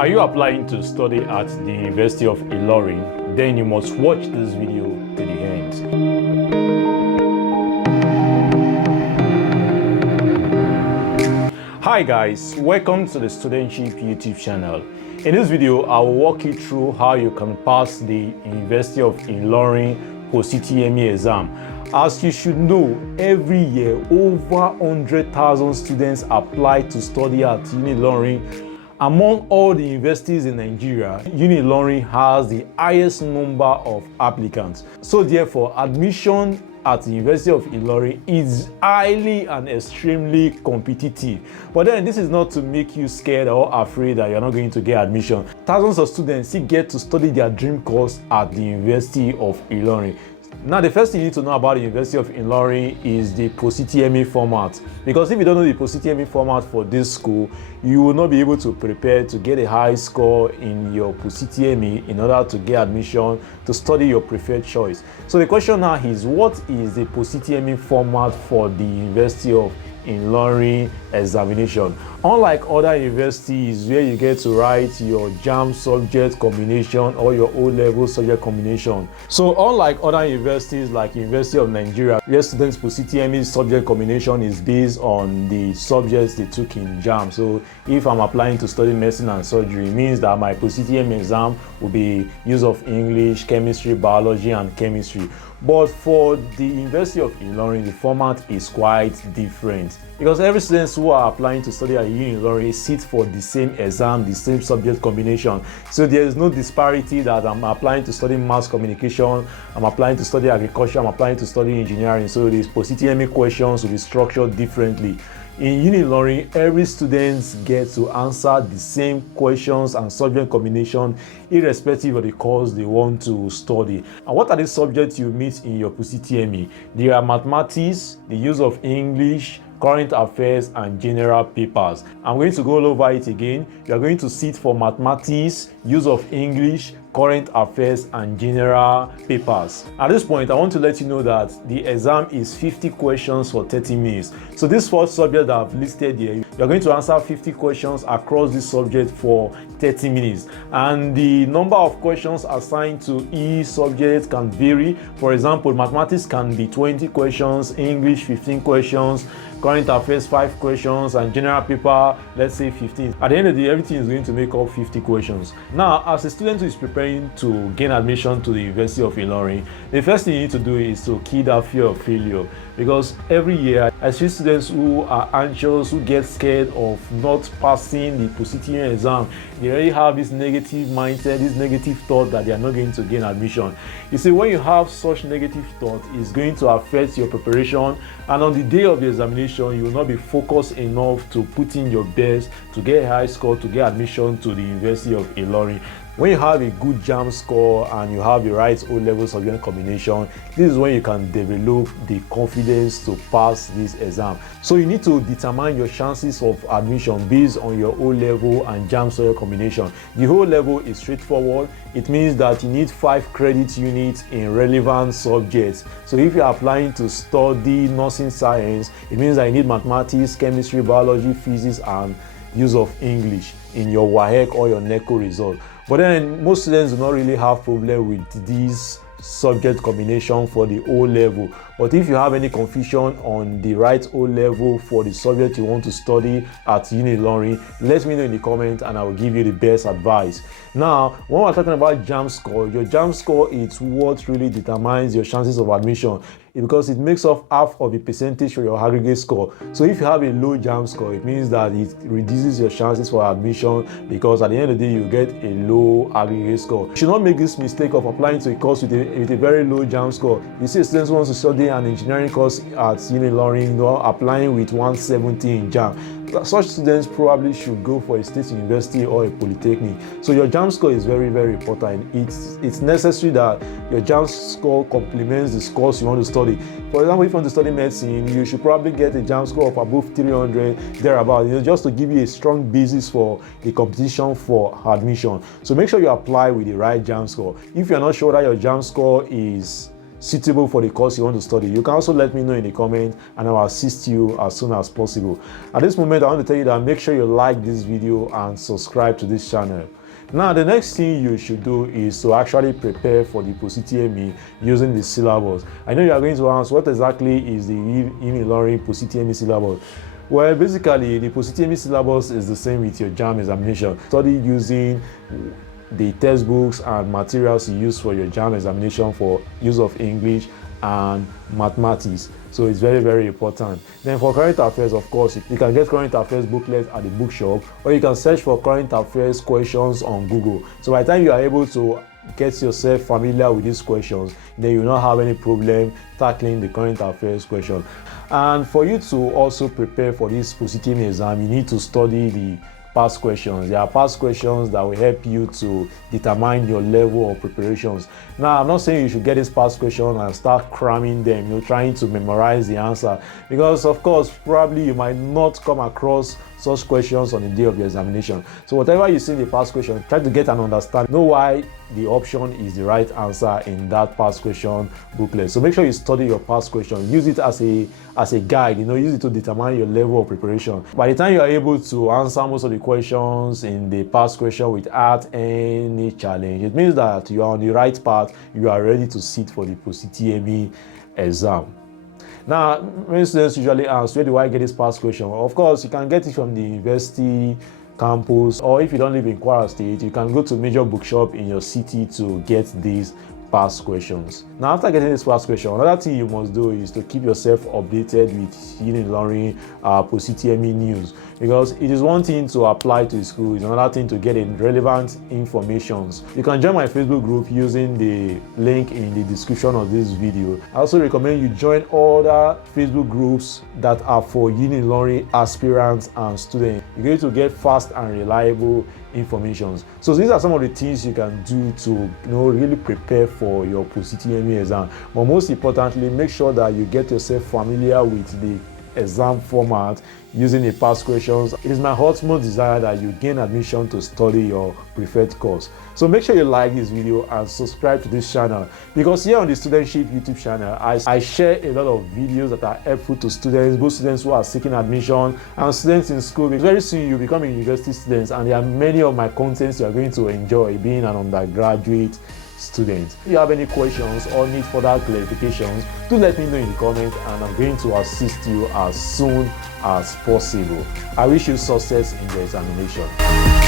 Are you applying to study at the University of Ilorin? Then you must watch this video to the end. Hi guys, welcome to the Studentship YouTube channel. In this video, I will walk you through how you can pass the University of Ilorin post-UTME exam. As you should know, every year over 100,000 students apply to study at UNILORIN. Among all the universities in Nigeria, UNILORIN has the highest number of applicants. So therefore, admission at the University of Ilorin is highly and extremely competitive. But then this is not to make you scared or afraid that you're not going to get admission. Thousands of students still get to study their dream course at the University of Ilorin. Now, the first thing you need to know about the University of Ilorin is the post-UTME format. Because if you don't know the post-UTME format for this school, you will not be able to prepare to get a high score in your post-UTME in order to get admission to study your preferred choice. So the question now is, what is the post-UTME format for the University of Ilorin examination? Unlike other universities where you get to write your JAM subject combination or your O-level subject combination. So unlike other universities like University of Nigeria, where students post-UTME subject combination is based on the subjects they took in JAM. So if I'm applying to study medicine and surgery, it means that my post-UTME exam will be use of English, chemistry, biology, and chemistry. But for the University of Ilorin, the format is quite different because every student who are applying to study at UNILORIN sit for the same exam, the same subject combination. So there is no disparity that I'm applying to study mass communication, I'm applying to study agriculture, I'm applying to study engineering. So these post-UTME questions will be structured differently. In UNILORIN, every student gets to answer the same questions and subject combination irrespective of the course they want to study. And what are the subjects you meet in your post-UTME? There are mathematics, the use of English, current affairs, and general papers. I'm going to go all over it again. You are going to sit for mathematics, use of English, current affairs, and general papers. At this point, I want to let you know that the exam is 50 questions for 30 minutes. So this first subject that I've listed here, you're going to answer 50 questions across this subject for 30 minutes. And the number of questions assigned to each subject can vary. For example, mathematics can be 20 questions, English 15 questions, current affairs 5 questions, and general paper, let's say 15. At the end of the day, everything is going to make up 50 questions. Now, as a student who is preparing to gain admission to the University of Ilorin, the first thing you need to do is to kill that fear of failure. Because every year, I see students who are anxious, who get scared of not passing the post-UTME exam. They already have this negative mindset, this negative thought that they are not going to gain admission. You see, when you have such negative thought, it's going to affect your preparation, and on the day of the examination, you will not be focused enough to put in your best to get a high score to get admission to the University of Ilorin. When you have a good JAM score and you have the right O-level subject combination, this is when you can develop the confidence to pass this exam. So you need to determine your chances of admission based on your O-level and JAM subject combination. The O-level is straightforward. It means that you need 5 credit units in relevant subjects. So if you're applying to study nursing science, it means that you need mathematics, chemistry, biology, physics, and use of English in your WAEC or your NECO result. But then most students do not really have problem with these subject combination for the O-level. But if you have any confusion on the right O-level for the subject you want to study at UNILORIN, let me know in the comment and I will give you the best advice. Now, when we're talking about JAM score, your JAM score is what really determines your chances of admission, because it makes up half of the percentage for your aggregate score. So if you have a low JAM score, it means that it reduces your chances for admission, because at the end of the day, you get a low aggregate score. You should not make this mistake of applying to a course with a very low JAM score. You see students who want to study an engineering course at UNILORIN, applying with 170 in JAM. Such students probably should go for a state university or a polytechnic. So your JAM score is very, very important. It's necessary that your JAM score complements the scores you want to study. For example, if you want to study medicine, you should probably get a JAM score of above 300, thereabout, just to give you a strong basis for the competition for admission. So make sure you apply with the right JAM score. If you're not sure that your JAM score is suitable for the course you want to study, you can also let me know in the comments and I will assist you as soon as possible. At this moment, I want to tell you that make sure you like this video and subscribe to this channel. Now, the next thing you should do is to actually prepare for the post-UTME using the syllabus. I know you are going to ask, what exactly is the UNILORIN post-UTME syllabus? Well, basically, the post-UTME syllabus is the same with your JAM examination. Study using the textbooks and materials you use for your JAM examination for use of English and mathematics. So it's very, very important. Then for current affairs, of course, you can get current affairs booklets at the bookshop, or you can search for current affairs questions on Google. So by the time you are able to get yourself familiar with these questions, then you will not have any problem tackling the current affairs question. And for you to also prepare for this post-UTME exam, you need to study the past questions. There are past questions that will help you to determine your level of preparations. Now, I'm not saying you should get this past question and start cramming them, trying to memorize the answer, because of course, probably you might not come across such questions on the day of your examination. So whatever you see in the past question, try to get an understanding, know why the option is the right answer in that past question booklet. So make sure you study your past question, use it as a guide, use it to determine your level of preparation. By the time you are able to answer most of the questions in the past question without any challenge, it means that you are on the right path, you are ready to sit for the post-UTME exam. Now, many students usually ask, where do I get this past question? Well, of course, you can get it from the university campus, or if you don't live in Kwara State, you can go to a major bookshop in your city to get these past questions. Now, after getting this past question, another thing you must do is to keep yourself updated with UNILORIN post-UTME news, because it is one thing to apply to school, it's another thing to get in relevant informations. You can join my Facebook group using the link in the description of this video. I also recommend you join other Facebook groups that are for UNILORIN aspirants and students. You're going to get fast and reliable information. So these are some of the things you can do to really prepare for your post-UTME exam. But most importantly, make sure that you get yourself familiar with the exam format using the past questions. It is my utmost desire that you gain admission to study your preferred course. So make sure you like this video and subscribe to this channel, because here on the Studentship YouTube channel, I share a lot of videos that are helpful to students, both students who are seeking admission and students in school. Very soon you become a university student, and there are many of my contents you are going to enjoy being an undergraduate student. If you have any questions or need further clarifications, do let me know in the comments, and I'm going to assist you as soon as possible. I wish you success in your examination.